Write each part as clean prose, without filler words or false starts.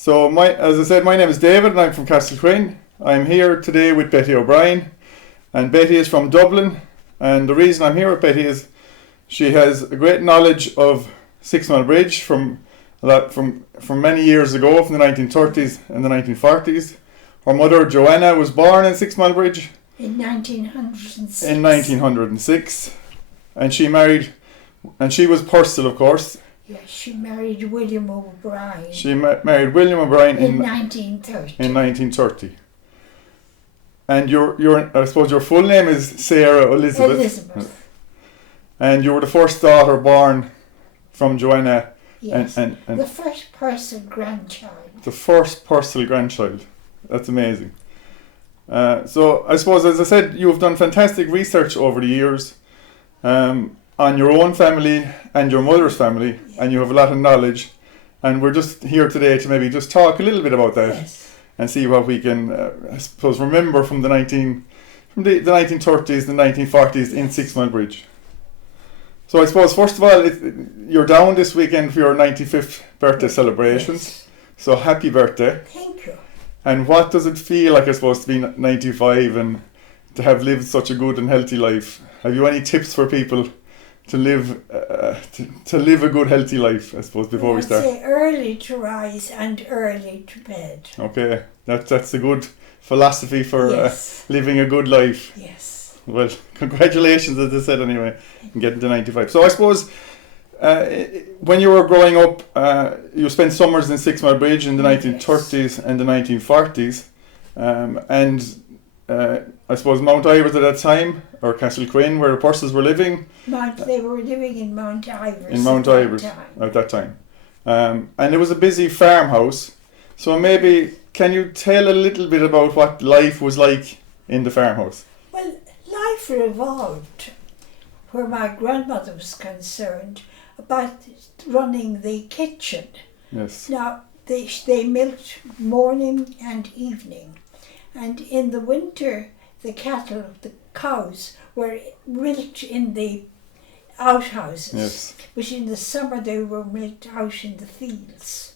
So, as I said, my name is David and I'm from Castlequin. I'm here today with Betty O'Brien, and Betty is from Dublin. And the reason I'm here with Betty is she has a great knowledge of Sixmilebridge from many years ago, from the 1930s and the 1940s. Her mother Joanna was born in Sixmilebridge in 1906. In 1906, and she was Purcell, of course. Yes, she married William O'Brien. She married William O'Brien in 1930. In 1930. And I suppose your full name is Sarah Elizabeth. And you were the first daughter born from Joanna. Yes, and the first Purcell grandchild. The first Purcell grandchild. That's amazing. So I suppose, as I said, you have done fantastic research over the years on your own family and your mother's family, and you have a lot of knowledge. And we're just here today to maybe just talk a little bit about that. Yes. And see what we can, I suppose, remember from the 1930s, the 1940s in Sixmilebridge. So I suppose, first of all, you're down this weekend for your 95th birthday celebrations. Yes. So happy birthday. Thank you. And what does it feel like, I suppose, to be 95 and to have lived such a good and healthy life? Have you any tips for people to live to live a good, healthy life, I suppose, before we start? I'd say early to rise and early to bed. Okay, that's a good philosophy for living a good life. Yes. Well, congratulations, as I said, anyway, in getting to 95. So I suppose when you were growing up, you spent summers in Sixmilebridge in the 1930s and the 1940s, and I suppose Mount Ivors at that time, or Castlequin, where the Purcells were living. They were living in Mount Ivors. In Mount Ivors at that time. And it was a busy farmhouse. So maybe, can you tell a little bit about what life was like in the farmhouse? Well, life revolved, where my grandmother was concerned, about running the kitchen. Yes. Now, they milked morning and evening. And in the winter, the cows were milked in the outhouses. Yes. But in the summer, they were milked out in the fields,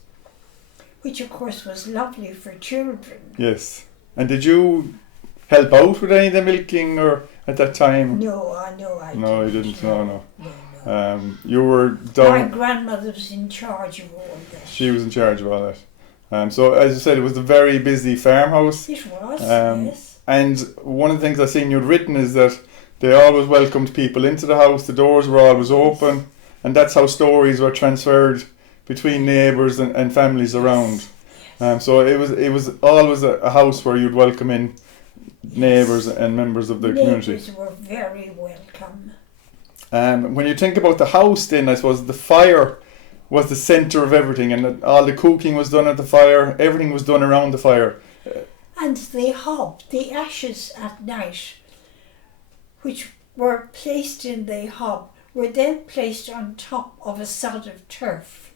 which of course was lovely for children. Yes. And did you help out with any of the milking or at that time? No, I didn't. No, you didn't. No. No. You were down. My grandmother was in charge of all that. She was in charge of all that. So, as you said, it was a very busy farmhouse. It was, yes. And one of the things I've seen you'd written is that they always welcomed people into the house, the doors were always open, and that's how stories were transferred between neighbours and families around. Yes. So it was always a house where you'd welcome in neighbours and members of the community. Neighbours were very welcome. When you think about the house then, I suppose the fire was the centre of everything, and all the cooking was done at the fire, everything was done around the fire. And the hob, the ashes at night, which were placed in the hob, were then placed on top of a sod of turf.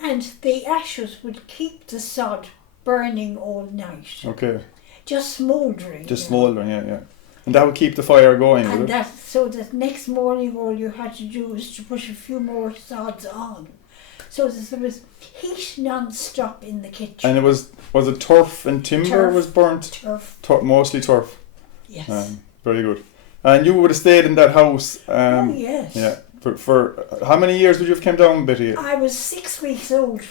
And the ashes would keep the sod burning all night. Okay. Just smouldering. Just smouldering, yeah. And that would keep the fire going, would it? So that next morning all you had to do was to put a few more sods on. So that there was heat non-stop in the kitchen. And it was it turf and timber was burnt? Turf. Mostly turf. Yes. Very good. And you would have stayed in that house. Oh, yes. Yeah. For how many years would you have come down, Betty? I was 6 weeks old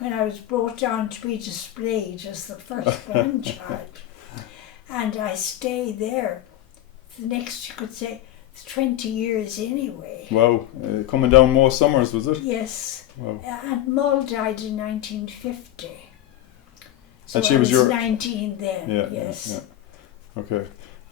when I was brought down to be displayed as the first grandchild. And I stayed there the next, you could say, 20 years anyway. Wow. Coming down most summers, was it? Yes. Wow. And Mull died in 1950. So and she I was 19 then, yes. Yeah. Okay.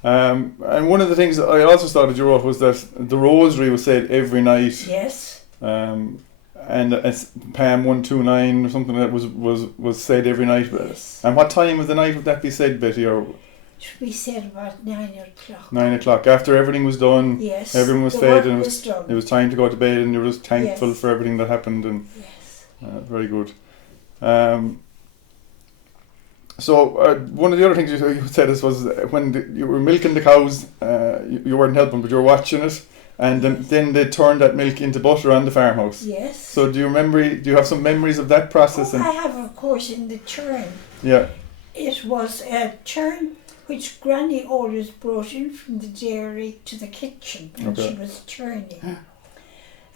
And one of the things that I also thought that you wrote was that the rosary was said every night. Yes. And Psalm 129 or something that was said every night. Yes. And what time of the night would that be said, Betty? Or it should be said about 9 o'clock. 9 o'clock, after everything was done. Yes. Everyone was fed and done. it was time to go to bed, and you were just thankful for everything that happened. And yes. Very good. So one of the other things you said was when you were milking the cows, you weren't helping, but you were watching it. And then they turned that milk into butter on the farmhouse. Yes. So do you have some memories of that process? I have, of course, in the churn. Yeah. It was a churn which Granny always brought in from the dairy to the kitchen when she was churning.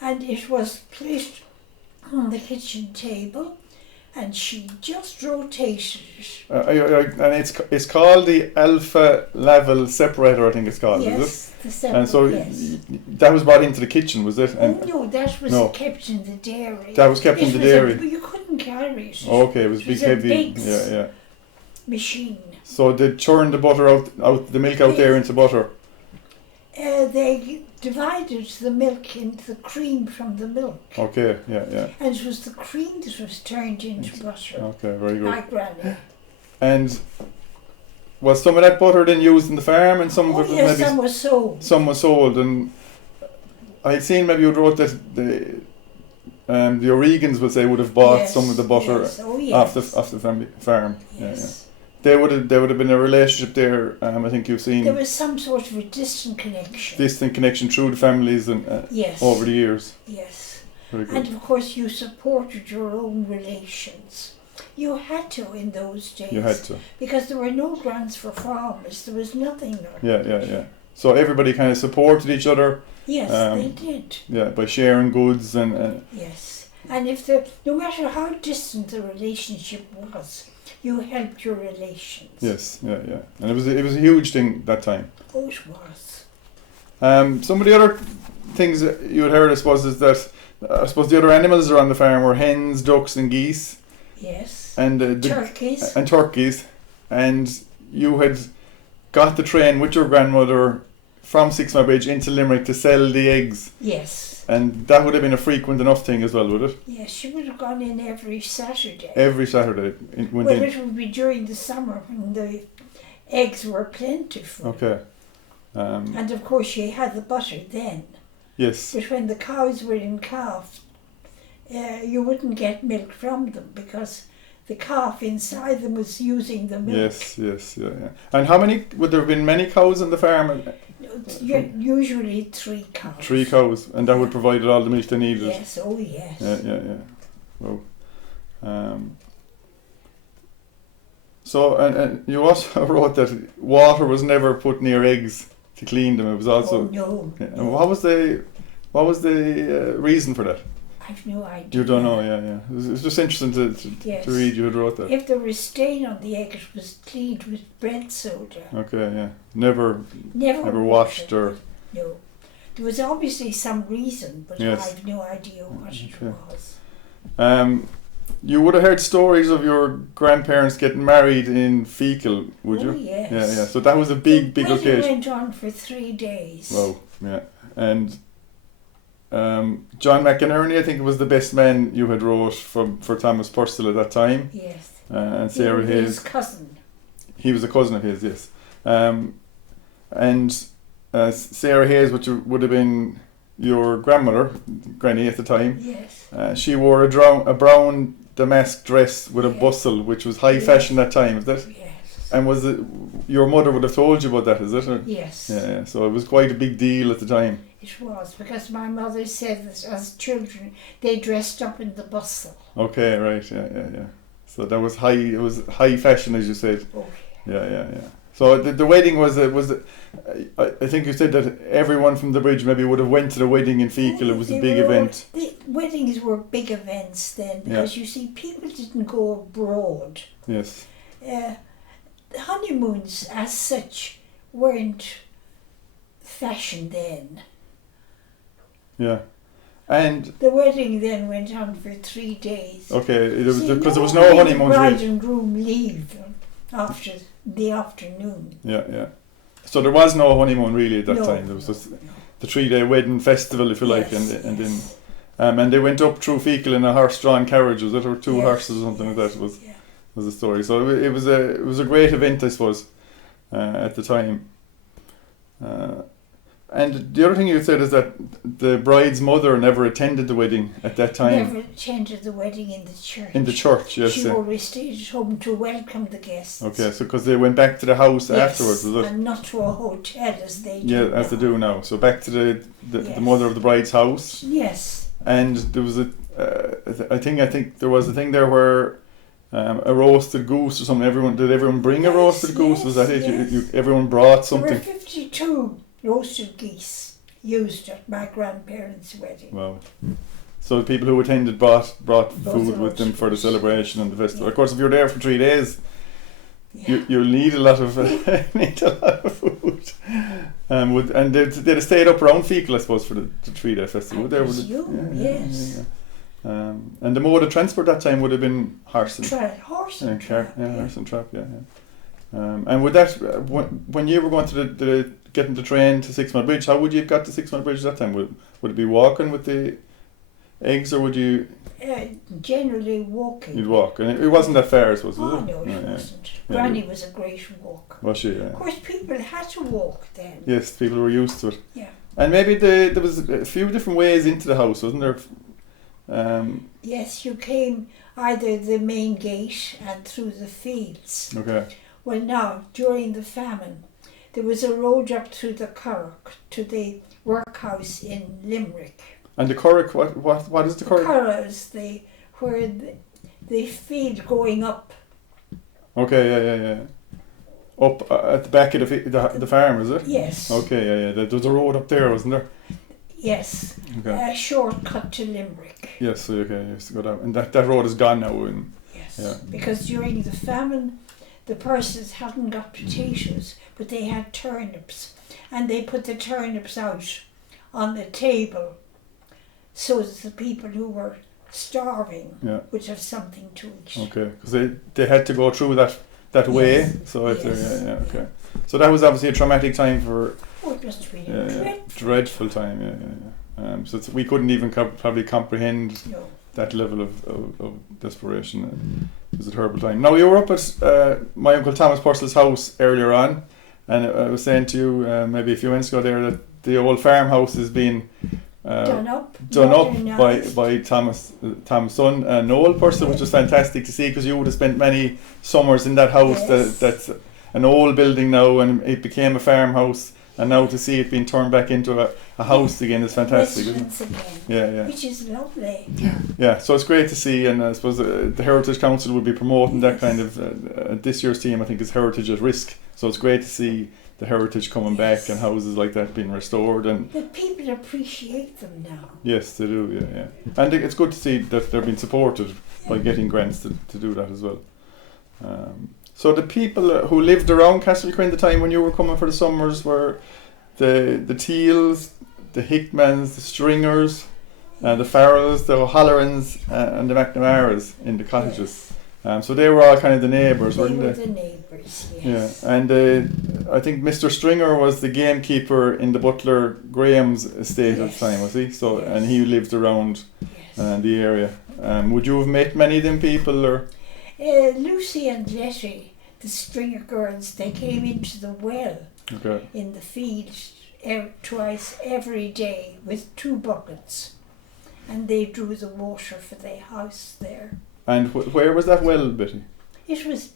And it was placed on the kitchen table, and she just rotated it. And it's called the alpha level separator, I think it's called, yes, is it? The separator. And so that was brought into the kitchen, was it? Oh no, that was kept in the dairy. That was kept in the dairy. But you couldn't carry it. Okay, it was big, heavy. Yeah. Machine. So they churned the butter out the milk out there into butter. They divided the milk into the cream from the milk. Okay, yeah. And it was the cream that was turned into butter. Okay, very good. By Granny. And was some of that butter then used in the farm, and some of it was maybe some was sold. Some was sold, and I'd seen maybe you wrote that the O'Regans would have bought some of the butter off the family farm. Yes. Yeah. There would have been a relationship there. I think you've seen there was some sort of a distant connection. Distant connection through the families and over the years. Yes. Very good. And of course you supported your own relations. You had to in those days. You had to. Because there were no grants for farmers. There was nothing there. Yeah. So everybody kind of supported each other. Yes, they did. Yeah, by sharing goods and. Yes, and no matter how distant the relationship was, you helped your relations. Yes, yeah, and it was a huge thing that time. Oh, it was. Some of the other things that you had heard, I suppose, is that the other animals around the farm were hens, ducks, and geese. Yes. And turkeys. And turkeys, and you had got the train with your grandmother from Sixmilebridge into Limerick to sell the eggs. Yes. And that would have been a frequent enough thing as well, would it? Yes, she would have gone in every Saturday. Every Saturday. It would be during the summer when the eggs were plentiful. Okay. And of course she had the butter then. Yes. But when the cows were in calf, you wouldn't get milk from them because the calf inside them was using the milk. Yes, yeah. And how many, would there have been many cows on the farm? Usually 3 cows. 3 cows, and that would provide all the milk they needed. Yes, oh yes. Yeah. Well, so, and you also wrote that water was never put near eggs to clean them. It was also. Oh no. Yeah. And what was the reason for that? I've no idea. You don't know, yeah. It's just interesting to read. You had wrote that. If there was stain on the egg, it was cleaned with bread soda. Okay, yeah. Never washed or. No, there was obviously some reason, but yes. I've no idea what it was. You would have heard stories of your grandparents getting married in Fecal, would you? Yes. Yeah. So that was a big occasion. It went on for 3 days. Wow, yeah. And John McInerney, I think, was the best man you had wrote for Thomas Purcell at that time. Yes. And Sarah Hayes. His cousin. He was a cousin of his, yes. And Sarah Hayes, which would have been your grandmother, Granny at the time. Yes. She wore a brown damask dress with a bustle, which was high fashion at that time, is it? Yes. And was it your mother would have told you about that, is it? Or? Yes. Yeah. So it was quite a big deal at the time. It was, because my mother said that as children they dressed up in the bustle. Okay, right, yeah. So that was high fashion, as you said. Okay. Yeah. So the wedding was I think you said that everyone from the bridge maybe would have went to the wedding in Fecal. It was a big event. The weddings were big events then, because you see, people didn't go abroad. Yes. The honeymoons as such weren't fashion then. Yeah. And the wedding then went on for 3 days. Okay, because there was no honeymoon. Bride and groom leave after the afternoon. Yeah. So there was no honeymoon really at that time. There was just the 3-day wedding festival, if you like, and then and they went up through Fecal in a horse-drawn carriage, was it, or 2 horses or something like that was the story. So it was a great event, I suppose, at the time. And the other thing you said is that the bride's mother never attended the wedding at that time. Never attended the wedding in the church. In the church, yes. She always stayed at home to welcome the guests. Okay, so because they went back to the house afterwards, was it? And not to a hotel as they do. Yeah, as they do now. So back to the mother of the bride's house. Yes. And there was I think there was a thing there where a roasted goose or something. Did everyone bring a roasted goose? Was that it? Yes. Everyone brought something. There were 52 roasted geese used at my grandparents' wedding. Wow. So the people who attended brought food with them for the celebration and the festival. Yeah. Of course, if you're there for 3 days, you'll need a lot of food. And they'd have stayed up around Fecal, I suppose, for the 3-day festival. I presume, yes. And the mode of transport that time would have been horse and horse and trap. Horse and trap, and with that, when you were going to getting the train to Sixmilebridge, how would you have got to Sixmilebridge that time? Would it be walking with the eggs, or would you? Generally walking. You'd walk, and it wasn't that far, I suppose, was it? No, it wasn't. Granny was a great walk. Was she? Yeah. Of course, people had to walk then. Yes, people were used to it. Yeah. And maybe there was a few different ways into the house, wasn't there? Yes, you came either the main gate and through the fields. Okay. Well, now, during the famine, there was a road up through the Curragh to the workhouse in Limerick. And the Curragh, what is the Curragh? The Curragh is where the field going up. Okay, yeah. Up at the back of the farm, is it? Yes. Okay, yeah. There was a road up there, wasn't there? Yes. Okay. A shortcut to Limerick. Yes, so okay, you used to go down. And that road is gone now. Yes. Yeah. Because during the famine, the persons hadn't got potatoes, but they had turnips. And they put the turnips out on the table so that the people who were starving would have something to eat. Okay, because they had to go through that way. Yes. So okay. So that was obviously a traumatic time for. Oh, it must have been dreadful time. So we couldn't even probably comprehend that level of desperation. It was a terrible time. Now, you were up at my Uncle Thomas Purcell's house earlier on, and I was saying to you maybe a few minutes ago there that the old farmhouse has been done up by Thomas' son, Noel Purcell, which was fantastic to see, because you would have spent many summers in that house. Yes. That's an old building now, and it became a farmhouse. And now to see it being turned back into a house again is fantastic, isn't it? Yeah. Which is lovely. Yeah, so it's great to see, and I suppose the Heritage Council will be promoting that kind of, this year's theme I think is Heritage at Risk, so it's great to see the heritage coming back and houses like that being restored. And but people appreciate them now. Yes, they do, yeah. And it's good to see that they're being supported by getting grants to do that as well. So the people who lived around Castlequin the time when you were coming for the summers were the Teals, the Hickmans, the Stringers, the Farrells, the O'Halloran's, and the McNamara's in the cottages. So they were all kind of the neighbours, weren't they? They were the neighbours, yes. Yeah, and I think Mr. Stringer was the gamekeeper in the Butler Graham's estate at the time, was he? So and he lived around the area. Would you have met many of them people, or? Lucy and Letty, the Stringer girls, they came into the well in the field twice every day with 2 buckets, and they drew the water for the house there. And where was that well, Betty? It was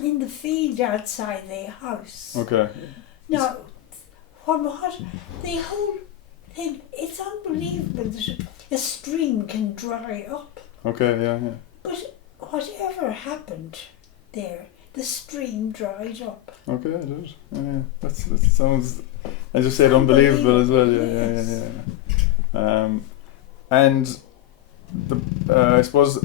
in the field outside the house. Okay. Now, what the whole thing, it's unbelievable that a stream can dry up. Okay, yeah. But whatever happened there, the stream dried up. Okay, it did. Yeah, that sounds, as you said, unbelievable as well. Yeah. And I suppose,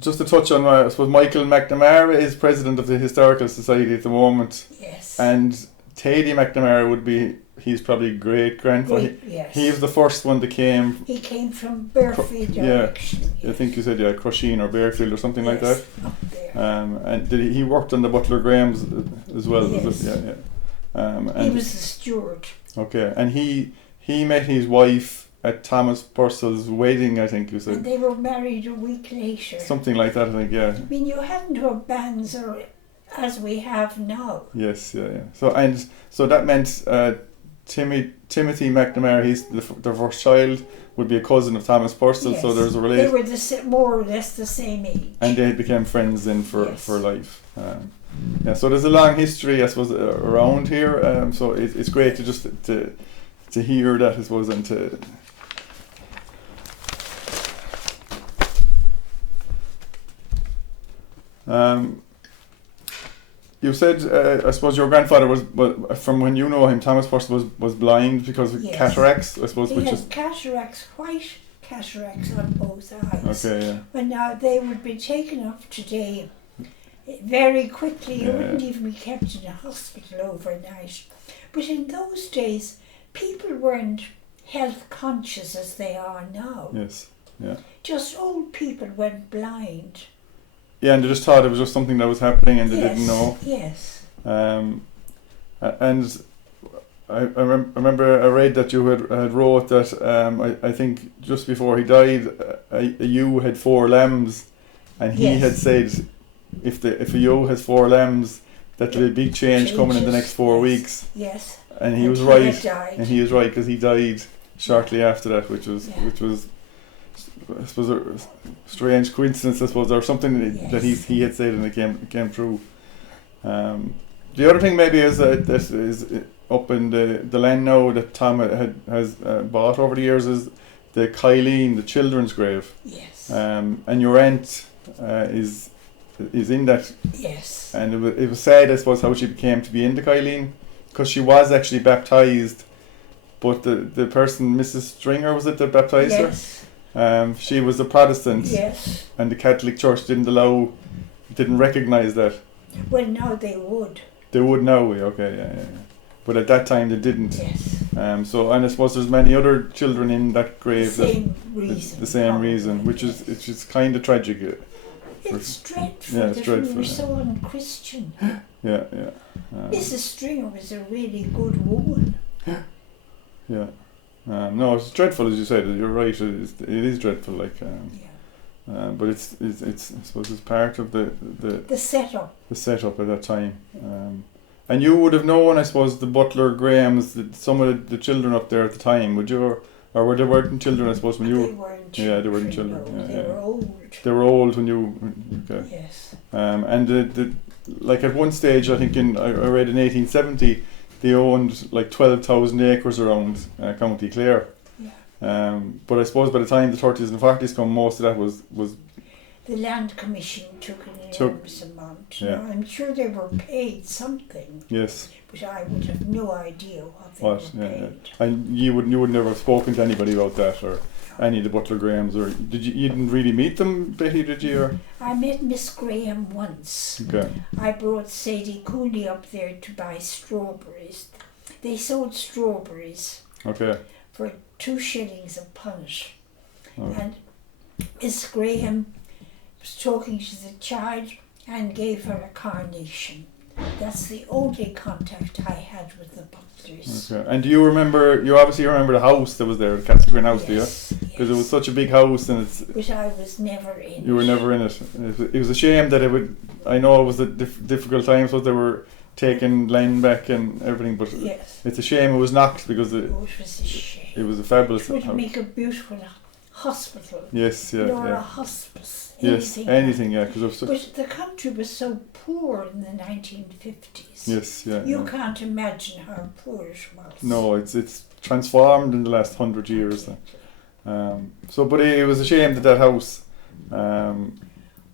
just to touch on, I suppose Michael McNamara is president of the Historical Society at the moment. Yes. And Teddy McNamara would be, he's probably great-grandfather. Yes. He was the first one that came. He came from Bearfield direction. I think you said Crusheen or Bearfield or something like that. Up there. And he worked on the Butler Graham's as well. Yes. Yeah. And he was the steward. Okay, and he met his wife at Thomas Purcell's wedding, I think you said. And they were married a week later. Something like that, I think, yeah. I mean, you hadn't to have bands as we have now. Yes, yeah. So that meant Timothy McNamara, he's their first child, would be a cousin of Thomas Purcell, Yes. so there's a They relation. were more or less the same age. And they became friends then for Yes. life. So there's a long history, I suppose, around here. So it's great to just to hear that, I suppose, and to. You said, I suppose your grandfather was from when you know him, Thomas Purcell was blind because of Yes. cataracts, I suppose, He which had is. cataracts, white cataracts on both eyes. Okay, yeah. But now they would be taken off today very quickly. You Yeah, wouldn't yeah. even be kept in a hospital overnight. But in those days, people weren't health conscious as they are now. Yes, yeah. Just old people went blind. Yeah, and they just thought it was just something that was happening and they Yes, didn't know. yes. And I remember I read that you had wrote that I think just before he died, a ewe had 4 lambs, and he Yes. had said if a ewe has 4 lambs, that there'll be a big change coming in the next 4 Yes. weeks, Yes. and he And was he right, had died. and he was right because he died shortly after that, which was I suppose a strange coincidence, I suppose, or something that he had said and it came true. The other thing maybe is that this is up in the land now that Tom has bought over the years is the Kylene, the children's grave. Yes. And your aunt is in that, Yes. and it was sad, I suppose, how she came to be in the Kylene, because she was actually baptised, but the person, Mrs. Stringer, was it that baptised her? Yes. She was a Protestant, Yes. and the Catholic Church didn't recognise that. Well, now they would. They would now, okay, yeah. But at that time they didn't. Yes. So, and I suppose there's many other children in that grave Same reason. the same probably, reason, which yes. is it's just kind of tragic. It's dreadful Yeah, it's that dreadful, we were yeah. so unchristian. Yeah. Mrs. Stringer was a really good woman. Yeah. No, it's dreadful, as you said. You're right. It is dreadful. Like, but it's I suppose it's part of The setup. the setup at that time. And you would have known, I suppose, the Butler Grahams, some of the children up there at the time, would you? Or were they weren't children, I suppose, when you They were. weren't children. Yeah, they weren't children. No, Yeah, they yeah. were old. They were old when you. Okay. Yes. And the like at one stage, I think I read in 1870, they owned like 12,000 acres around County Clare. Yeah. But I suppose by the time the 30s and 40s come, most of that was The Land Commission took an enormous amount. Yeah. Now, I'm sure they were paid something, yes. but I would have no idea what they What? were Yeah, paid. yeah. And you would never have spoken to anybody about that, or any of the Butler Grahams, or you didn't really meet them, Betty, did you? Or? I met Miss Graham once. Okay. I brought Sadie Cooney up there to buy strawberries. They sold strawberries Okay. for 2 shillings a punch. Oh. And Miss Graham was talking to the child and gave her a carnation. That's the only contact I had with the Butlers. Okay. And do you remember? You obviously remember the house that was there, the Castle Green House, do you? Yes, Because it was such a big house, and But I was never in you were it. never in it. It was a shame that it would. I know it was a difficult time, so they were taking land back and everything, but Yes. it's a shame it was knocked because Oh, it was a shame. it was a fabulous It would house. make a beautiful hospital. Yes, yeah, Or a yeah. hospice. Yes, anything, yeah, because of such. But the country was so poor in the 1950s. Yes, yeah. You yeah. can't imagine how poor it was. No, it's transformed in the last 100 years. But it was a shame that house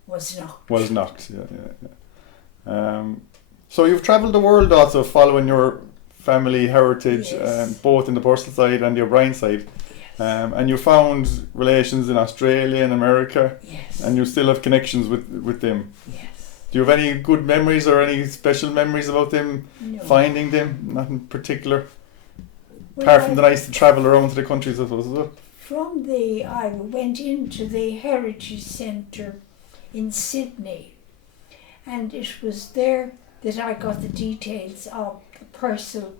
Was not. was knocked. Yeah. So you've travelled the world also, following your family heritage, Yes. both in the Purcell side and the O'Brien side. Yes. And you found relations in Australia and America, Yes. and you still have connections with them. Yes. Do you have any good memories or any special memories about them, No. finding them? Not in particular. Well, Apart from the nice to travel around to the countries, I suppose, is it? I went into the Heritage Centre in Sydney, and it was there that I got the details of the Purcell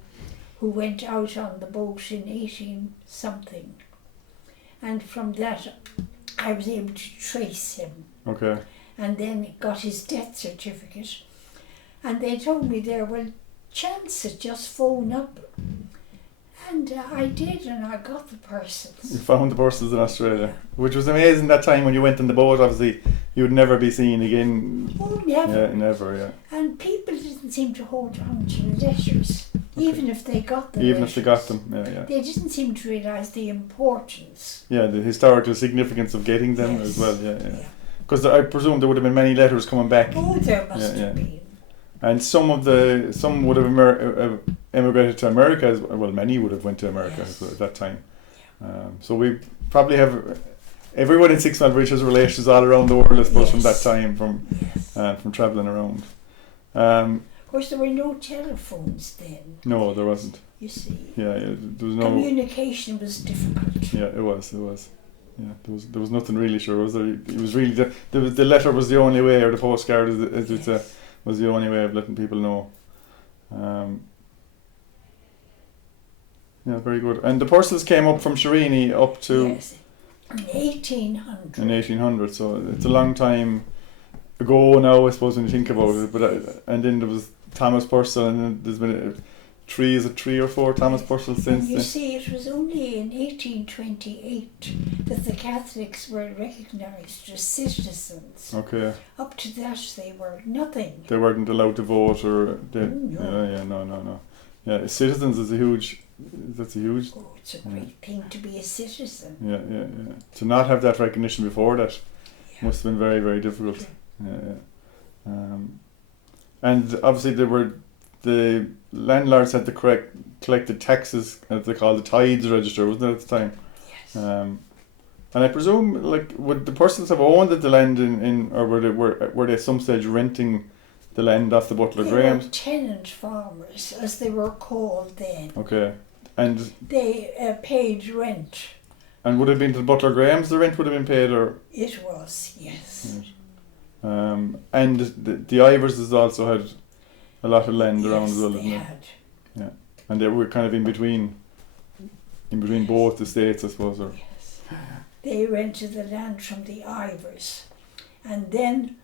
who went out on the boat in 18 something. And from that I was able to trace him, Okay. and then got his death certificate. And they told me there, well, chance it, just phone up. And I did, and I got the You Purcells. found the Purcells in Australia, which was amazing that time when you went on the boat. Obviously, you would never be seen again. Oh, never. Yeah, never. Yeah. And people didn't seem to hold on to the letters, even if they got them. Even if they got them, yeah. They didn't seem to realise the importance. Yeah, the historical significance of getting them Yes. as well. Yeah. Because I presume there would have been many letters coming back. Oh, there must have been. And some would have emigrated to America as well. Many would have went to America Yes. at that time. So we probably have everyone in Sixmilebridge has relations all around the world, I suppose, from that Yes. time, from travelling around. Of course, there were no telephones then, No, there wasn't. you see. Yeah, there was no. Communication was difficult. Yeah, it was. Yeah, there was nothing really. Sure, was there? It was really the letter was the only way, or the postcard, as it's was the only way of letting people know. Yeah, very good. And the Purcells came up from Sharini up to Yes, in 1800. in 1800, so it's a long time ago now, I suppose, when you think about it. But and then there was Thomas Purcell, and then there's been three or four Thomas Purcell And since you then. see, it was only in 1828 that the Catholics were recognised as citizens. Okay, Up to that, they were nothing. they weren't allowed to vote, or no. no. Yeah, citizens is a huge. That's a huge. Oh, it's a great thing to be a citizen. Yeah. To not have that recognition before that must have been very, very difficult. Yeah. And obviously the landlords had to collect the taxes, as they call the tithes register, wasn't it, at the time? Yes. And I presume, like, would the Purcells have owned the land or were they at some stage renting the land off the Butler They Grahams? were tenant farmers, as they were called then. Okay. And They paid rent. would it have been to the Butler Grahams the rent would have been paid, or? It was, yes. And the Iverses also had a lot of land around as well, Yes, they didn't had. they? Yeah. And they were kind of in between both the states, I suppose. Or Yes. They rented the land from the Ivers. And then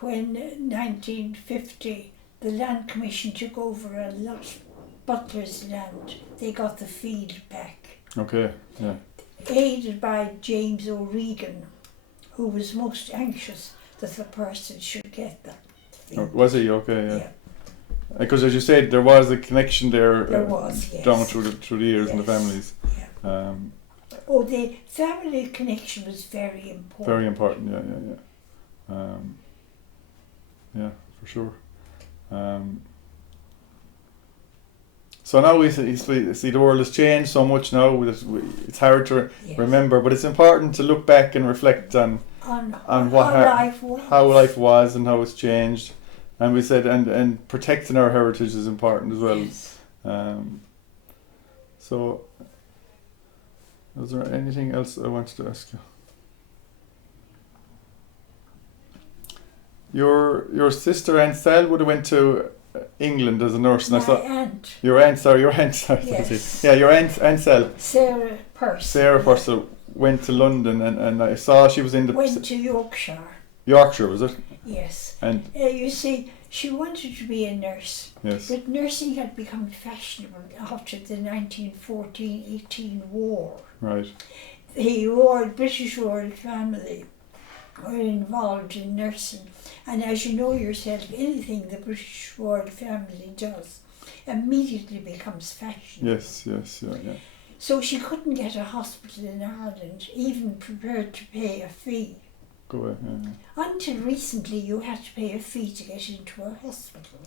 when 1950 the Land Commission took over a lot of Butler's land, they got the field back. okay, yeah. Aided by James O'Regan, who was most anxious that the person should get that Oh, field. was he? Okay, yeah. Yeah. Because as you said, there was a connection there. There was, yes. Down through the years in the Yes. families. Yeah. Oh, the family connection was very important. Very important, yeah. Yeah, for sure. So now we see the world has changed so much now. It's hard to Yes. remember, but it's important to look back and reflect on what how life was and how it's changed. And we said, and protecting our heritage is important as well. Yes. So, was there anything else I wanted to ask you? Your sister Aunt Sal would have went to England as a nurse, and I My saw aunt, your aunt. Sorry, Yes. Yeah, your aunt Sal, Sarah Purcell, Sarah Purcell, went to London, and I saw she was in the went to Yorkshire. Yorkshire, was it? Yes. And You see, she wanted to be a nurse, yes, but nursing had become fashionable after the 1914-18 war. right. The British royal family were involved in nursing, and as you know yourself, anything the British royal family does immediately becomes fashionable. Yes, yeah. So she couldn't get a hospital in Ireland, even prepared to pay a fee. Go away. Yeah. Until recently, you had to pay a fee to get into a hospital.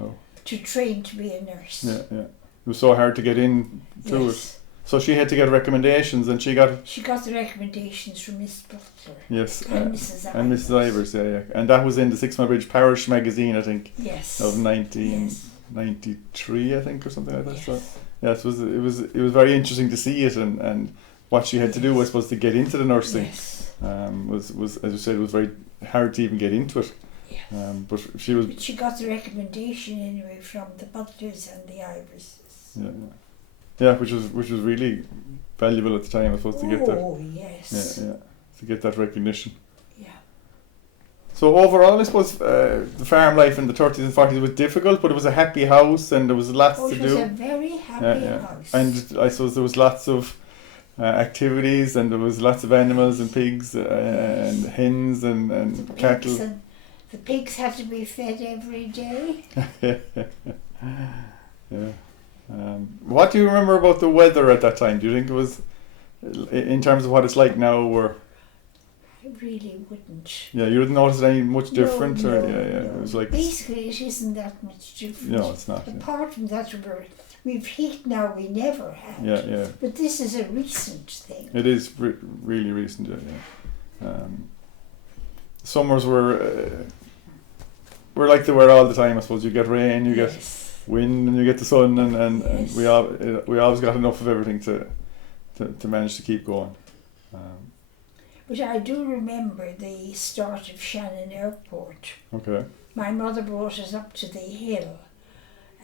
Oh. To train to be a nurse. Yeah. It was so hard to get in to Yes. it. So she had to get recommendations, and she got She got the recommendations from Miss Butler yes, and Mrs. Ivers. and Mrs. Ivers, yeah. And that was in the Sixmilebridge Parish magazine, I think, Yes. of Yes. 1993, I think, or something like that. Yes. So yes, it was very interesting to see it, and what she had to do, I suppose, to get into the nursing. Yes. Was as you said, it was very hard to even get into it. Yes. But she was But she got the recommendation anyway from the Butlers and the Iverses. yeah, which was really valuable at the time, I suppose, to get that. Oh, yes. Yeah, to get that recognition. Yeah. So overall, I suppose the farm life in the 30s and 40s was difficult, but it was a happy house and there was lots Oh, to it do. was a very happy house. And I suppose there was lots of activities, and there was lots of animals and pigs and hens and cattle. And the pigs had to be fed every day. Yeah. What do you remember about the weather at that time? Do you think it was, in terms of what it's like now, or? I really wouldn't. Yeah, you didn't notice any much different? No, or no. It was like. Basically, it isn't that much different. No, it's not. Apart from that, we've heat now we never had. Yeah. But this is a recent thing. It is really recent, yeah. Summers were like they were all the time, I suppose. You get rain, you get wind, and you get the sun, and we always got enough of everything to manage to keep going. But I do remember the start of Shannon Airport. Okay. My mother brought us up to the hill,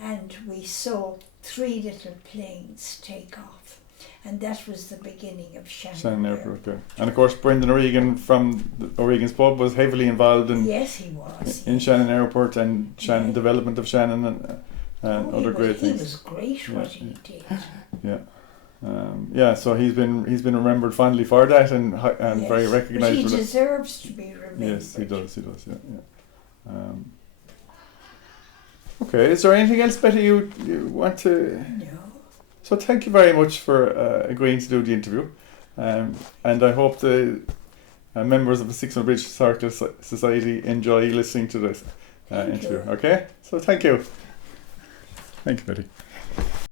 and we saw 3 little planes take off. And that was the beginning of Shannon Airport. Okay. And of course, Brendan O'Regan from O'Regan's Pub was heavily involved in. Yes, he was. In Shannon Airport and development of Shannon and other great things. He was great what he did. Yeah. So he's been remembered fondly for that and very recognised. But he deserves to be remembered. Yes, he does. Yeah. Okay. Is there anything else, Betty, you want to? No. So thank you very much for agreeing to do the interview, and I hope the members of the Sixmilebridge Historical Society enjoy listening to this interview. Okay, so thank you. Thank you, Betty.